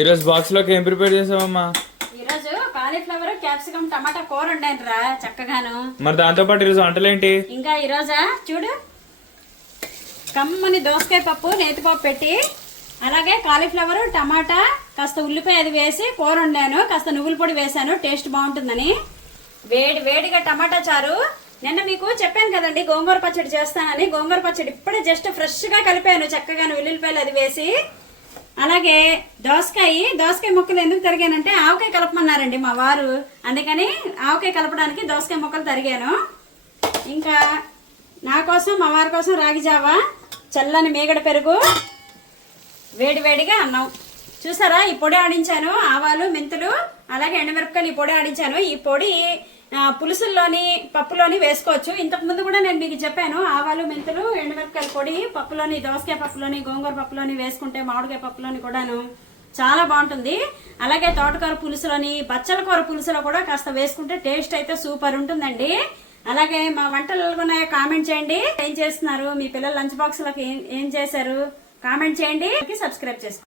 ఈరోజు బాక్స్ లోకి ఏం ప్రిపేర్ చేసావమ్మా? ఈరోజు కాలీఫ్లవర్ క్యాప్సికమ్ టమాటా కూర వండాను రా చక్కగాను. మరి దాంతో పాటు ఈరోజు వంటలేంటి? ఇంకా ఈరోజా చూడు, కమ్మని దోసకాయ పప్పు నేతిపప్పు పెట్టి, అలాగే కాలీఫ్లవర్ టమాటా కాస్త ఉల్లిపాయ అది వేసి కూర వండాను. కాస్త నువ్వుల పొడి వేసాను టేస్ట్ బాగుంటుందని. వేడిగా టమాటా చారు. నిన్న మీకు చెప్పాను కదండి గోంగూర పచ్చడి చేస్తానని. గోంగూర పచ్చడి ఇప్పుడే జస్ట్ ఫ్రెష్ గా కలిపాను చక్కగాను ఉల్లిపాయలు అది వేసి. అలాగే దోసకాయ ముక్కలు ఎందుకు తరిగానంటే ఆవకాయ కలపమన్నారండి మా వారు, అందుకని ఆవకాయ కలపడానికి దోసకాయ ముక్కలు తరిగాను. ఇంకా నా కోసం మా వారి కోసం రాగి జావా, చల్లని మీగడ పెరుగు, వేడిగా అన్నం. చూసారా ఈ పొడి ఆడించాను, ఆవాలు మెంతులు అలాగే ఎండుమిరపకాయలు ఈ పొడి ఆడించాను. ఈ పొడి పులుసుల్లోని పప్పులోని వేసుకోవచ్చు. ఇంతకు ముందు కూడా నేను మీకు చెప్పాను, ఆవాలు మెంతులు ఎండుమిరపకాయల పొడి పప్పులోని, దోసకాయ పప్పులోని, గోంగూర పప్పులోని వేసుకుంటే, మామిడికాయ పప్పులోని కూడాను చాలా బాగుంటుంది. అలాగే తోటకూర పులుసులోని, బచ్చల కూర పులుసులో కూడా కాస్త వేసుకుంటే టేస్ట్ అయితే సూపర్ ఉంటుందండి. అలాగే మా వంటలు ఉన్నాయో కామెంట్ చేయండి. ఏం చేస్తున్నారు, మీ పిల్లల లంచ్ బాక్స్ లకి ఏం చేశారు కామెంట్ చేయండి. సబ్స్క్రైబ్ చేసుకోండి.